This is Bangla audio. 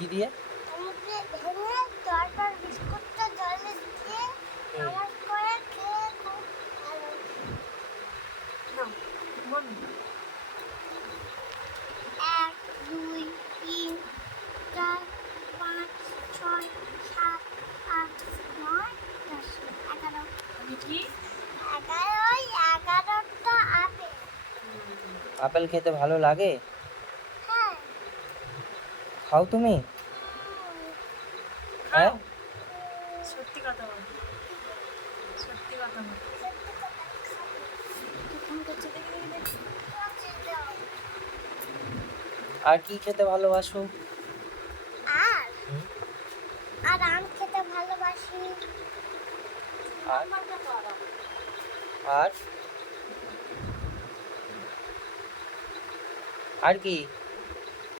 কি দিয়ে? এক দুই তিন চার পাঁচ ছয় সাত আট নয় দশ এগারো। কি? এগারোই এগারোটা আপেল। আপেল খেতে ভালো লাগে? খাও তুমি? হ্যাঁ? সত্যি কথা বল। সত্যি বল। আর কি খেতে ভালোবাসো? আর? আর আম খেতে ভালোবাসি। আর? আর? আর কি?